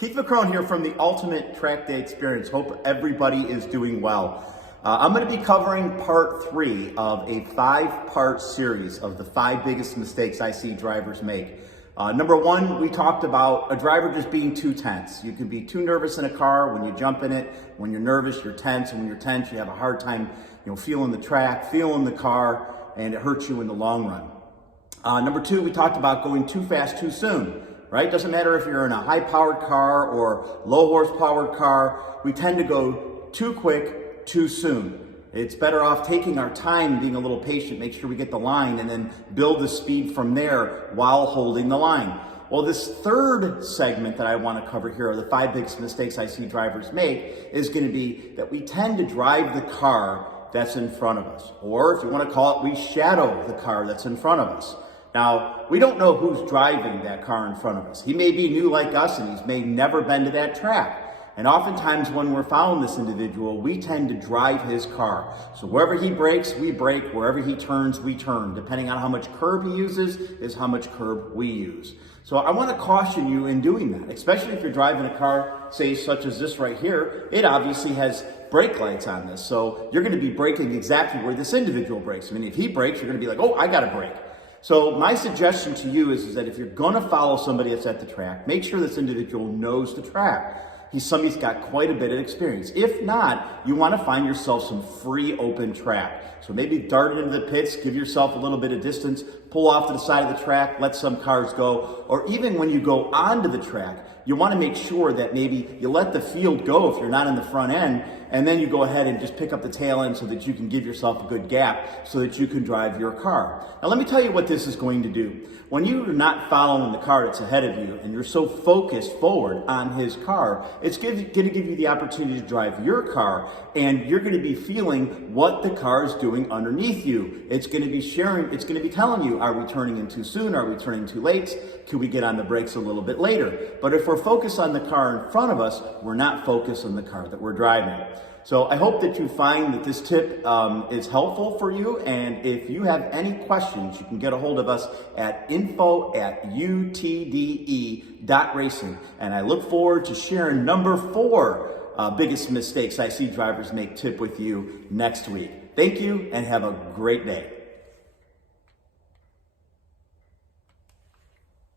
Keith McCrone here from the Ultimate Track Day Experience. Hope everybody is doing well. I'm going to be covering part 3 of a 5-part series of the 5 biggest mistakes I see drivers make. Number 1, we talked about a driver just being too tense. You can be too nervous in a car when you jump in it. When you're nervous, you're tense, and when you're tense, you have a hard time, feeling the track, feeling the car, and it hurts you in the long run. Number 2, we talked about going too fast too soon. Right? Doesn't matter if you're in a high-powered car or low-horsepower car. We tend to go too quick, too soon. It's better off taking our time, being a little patient, make sure we get the line, and then build the speed from there while holding the line. Well, this third segment that I want to cover here, are the 5 biggest mistakes I see drivers make, is going to be that we tend to drive the car that's in front of us. Or if you want to call it, we shadow the car that's in front of us. Now, we don't know who's driving that car in front of us. He may be new like us and he's may never been to that track. And oftentimes when we're following this individual, we tend to drive his car. So wherever he brakes, we brake. Wherever he turns, we turn. Depending on how much curb he uses is how much curb we use. So I want to caution you in doing that, especially if you're driving a car, say such as this right here. It obviously has brake lights on this. So you're going to be braking exactly where this individual brakes. I mean, if he brakes, you're going to be like, oh, I got to brake. So my suggestion to you is that if you're going to follow somebody that's at the track, make sure this individual knows the track. He's somebody who's got quite a bit of experience. If not, you want to find yourself some free open track. So maybe dart into the pits, give yourself a little bit of distance, pull off to the side of the track, let some cars go. Or even when you go onto the track, you want to make sure that maybe you let the field go if you're not in the front end, and then you go ahead and just pick up the tail end so that you can give yourself a good gap so that you can drive your car. Now let me tell you what this is going to do. When you're not following the car that's ahead of you and you're so focused forward on his car, it's going to give you the opportunity to drive your car, and you're going to be feeling what the car is doing underneath you. It's going to be sharing, it's going to be telling you, are we turning in too soon? Are we turning too late? Could we get on the brakes a little bit later? But if we're focused on the car in front of us, we're not focused on the car that we're driving. So I hope that you find that this tip is helpful for you. And if you have any questions, you can get a hold of us at info@utde.racing. And I look forward to sharing number 4 biggest mistakes I see drivers make tip with you next week. Thank you and have a great day.